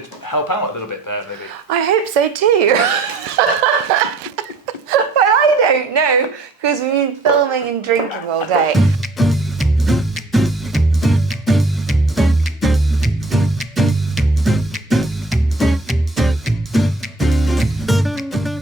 could help out a little bit there, Libby. I hope so too. But I don't know, because we've been filming and drinking all day.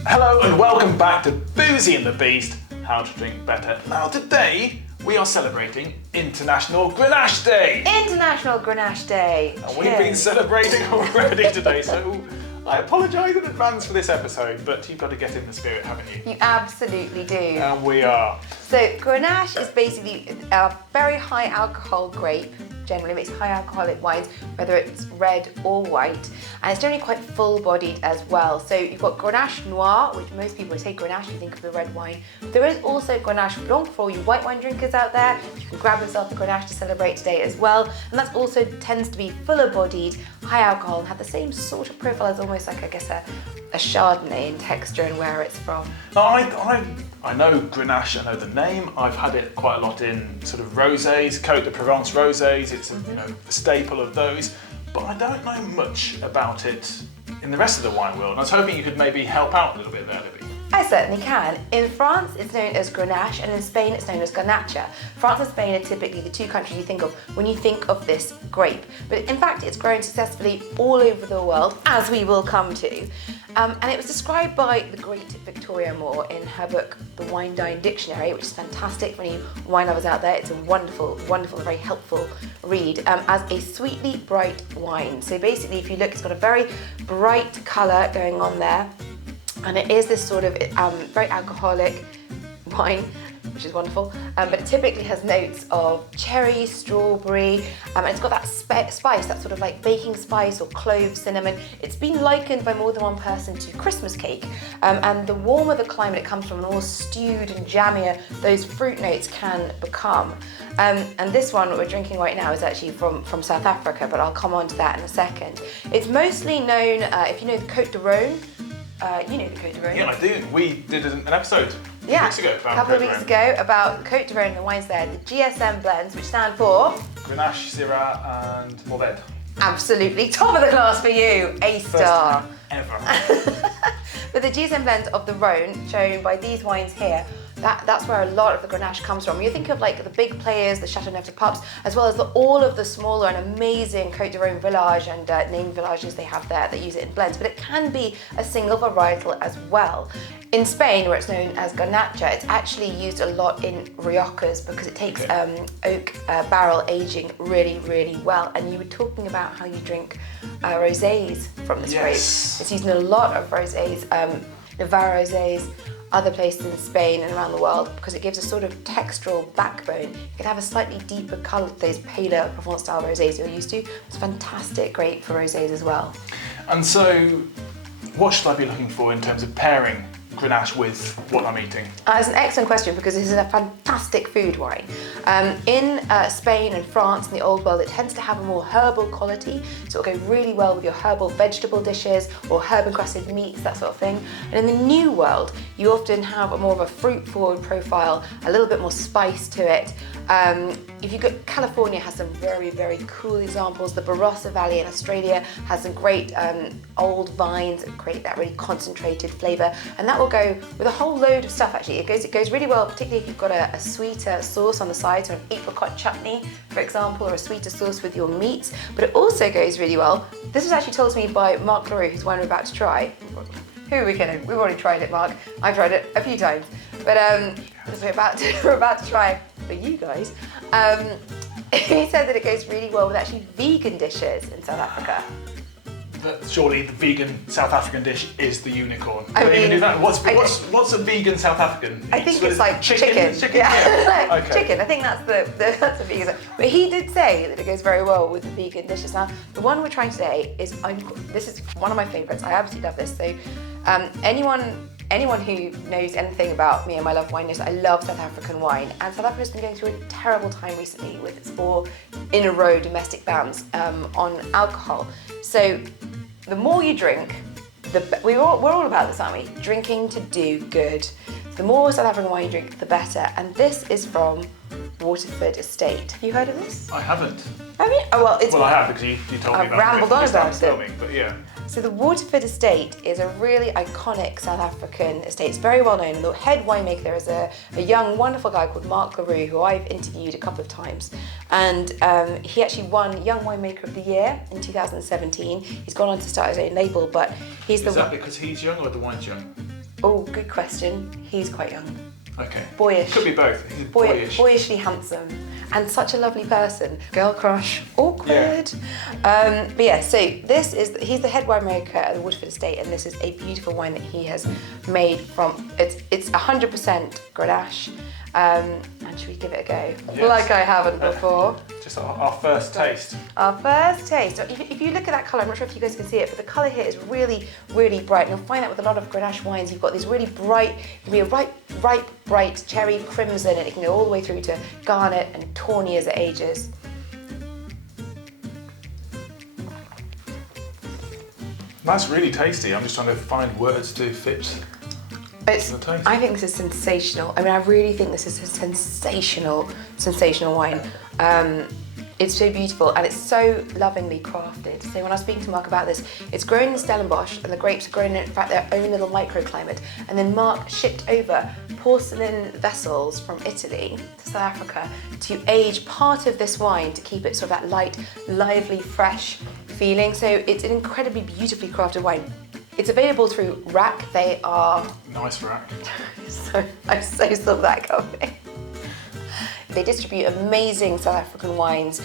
Hello and welcome back to Boozy the Beast, how to drink better. Now today we are celebrating International Grenache Day. International Grenache Day. And we've been celebrating already today, so I apologise in advance for this episode, but you've got to get in the spirit, haven't you? You absolutely do. And we are. So Grenache is basically a very high alcohol grape. Generally makes high alcoholic wines, whether it's red or white, and it's generally quite full-bodied as well. So you've got Grenache Noir, which most people say Grenache, you think of the red wine. There is also Grenache Blanc for all you white wine drinkers out there. You can grab yourself a Grenache to celebrate today as well, and that also tends to be fuller-bodied, high alcohol, and have the same sort of profile as almost like, I guess, a Chardonnay in texture and where it's from. I know Grenache, I know the name. I've had it quite a lot in sort of rosés, Côte de Provence rosés. It's a staple of those, but I don't know much about it in the rest of the wine world. And I was hoping you could maybe help out a little bit there, Libby. I certainly can. In France, it's known as Grenache, and in Spain, it's known as Garnacha. France and Spain are typically the two countries you think of when you think of this grape. But in fact, it's grown successfully all over the world, as we will come to. And it was described by the great Victoria Moore in her book, The Wine Dine Dictionary, which is fantastic for any wine lovers out there. It's a wonderful, wonderful, very helpful read, as a sweetly bright wine. So basically, if you look, it's got a very bright colour going on there. And it is this sort of very alcoholic wine, which is wonderful, but it typically has notes of cherry, strawberry, and it's got that spice, that sort of like baking spice or clove, cinnamon. It's been likened by more than one person to Christmas cake, and the warmer the climate it comes from, the more stewed and jammier those fruit notes can become. And this one that we're drinking right now is actually from South Africa, but I'll come on to that in a second. It's mostly known, if you know the Côte de Rhône. You know the Côte de Rhône. Yeah, I do. We did an episode a couple of weeks ago about Côte de Rhône and the wines there, the GSM blends, which stand for Grenache, Syrah and Mourvèdre. Absolutely, top of the class for you, A star. First time ever. But the GSM blends of the Rhône, shown by these wines here, that's where a lot of the Grenache comes from. You think of like the big players, the Chateauneuf de Pape's, as well as all of the smaller and amazing Côte de Rhône village and named villages they have there that use it in blends, but it can be a single varietal as well. In Spain, where it's known as Garnacha, it's actually used a lot in Riojas because it takes oak barrel aging really, really well. And you were talking about how you drink rosés from this grape. It's used in a lot of rosés, Navarre rosés, other places in Spain and around the world, because it gives a sort of textural backbone. You can have a slightly deeper colour to those paler Provence style rosés you're used to. It's fantastic, great for rosés as well. And so, what should I be looking for in terms of pairing Grenache with what I'm eating? It's an excellent question, because this is a fantastic food wine. In Spain and France and the old world, it tends to have a more herbal quality, so it'll go really well with your herbal vegetable dishes or herb encrusted meats, that sort of thing. And in the new world, you often have a more of a fruit forward profile, a little bit more spice to it. If you go, California has some very, very cool examples. The Barossa Valley in Australia has some great old vines that create that really concentrated flavour, and that will go with a whole load of stuff actually. It goes really well, particularly if you've got a sweeter sauce on the side, so an apricot chutney, for example, or a sweeter sauce with your meats. But it also goes really well. This was actually told to me by Mark Leroux, whose wine we're about to try. Who are we kidding? We've already tried it, Mark. I've tried it a few times. But we're about to try for you guys. He said that it goes really well with actually vegan dishes in South Africa. Surely the vegan South African dish is the unicorn. I mean, do that. What's a vegan South African? I think it's like chicken. Chicken. Yeah. Okay. Chicken. I think that's a vegan. But he did say that it goes very well with the vegan dishes. Now, the one we're trying today is this is one of my favourites. I absolutely love this. So, anyone who knows anything about me and my love of wine knows that I love South African wine. And South Africa's been going through a terrible time recently with its 4 in a row domestic bans on alcohol. So the more you drink, we're all about this, aren't we? Drinking to do good. The more South African wine you drink, the better. And this is from Waterford Estate. Have you heard of this? I haven't. Have you? Oh, well, it's... Well, I have because you told me I've about rambled on about it. filming, but yeah. So the Waterford Estate is a really iconic South African estate. It's very well known. The head winemaker there is a young, wonderful guy called Rakq Leroux, who I've interviewed a couple of times. And he actually won Young Winemaker of the Year in 2017. He's gone on to start his own label, but he's the... Is that because he's young or the wine's young? Oh, good question. He's quite young. Okay. Boyish. Could be both. He's boyish. Boyishly handsome and such a lovely person. Girl crush. Awkward. Yeah. But yeah, so he's the head winemaker at the Waterford Estate, and this is a beautiful wine that he has made from, it's 100% Grenache. And should we give it a go? Yes. Like I haven't before. Just our first taste. Our first taste. If you look at that colour, I'm not sure if you guys can see it, but the colour here is really, really bright. And you'll find that with a lot of Grenache wines, you've got these really bright, it can be a ripe, bright cherry crimson, and it can go all the way through to garnet and tawny as it ages. That's really tasty. I'm just trying to find words to fit. I think this is sensational. I mean, I really think this is a sensational wine. It's so beautiful and it's so lovingly crafted. So when I was speaking to Mark about this, it's grown in Stellenbosch and the grapes are grown in fact their own little microclimate. And then Mark shipped over porcelain vessels from Italy to South Africa to age part of this wine to keep it sort of that light, lively, fresh feeling. So it's an incredibly beautifully crafted wine. It's available through Rakq. They are... Nice Rakq. I so saw that coming. They distribute amazing South African wines.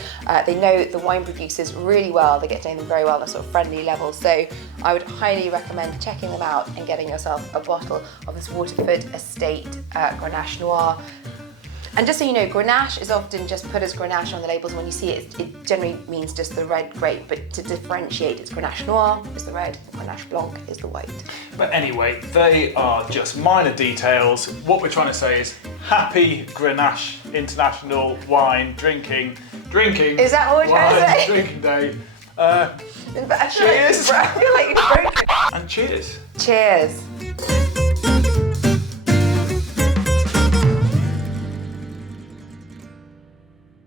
They know the wine producers really well. They get to know them very well on a sort of friendly level. So I would highly recommend checking them out and getting yourself a bottle of this Waterford Estate Grenache Noir. And just so you know, Grenache is often just put as Grenache on the labels. When you see it, it generally means just the red grape, but to differentiate, it's Grenache Noir is the red, and Grenache Blanc is the white. But anyway, they are just minor details. What we're trying to say is happy Grenache International Wine Drinking. Is that what we're trying to say? Drinking day. Cheers! I feel like you've broken. And cheers. Cheers.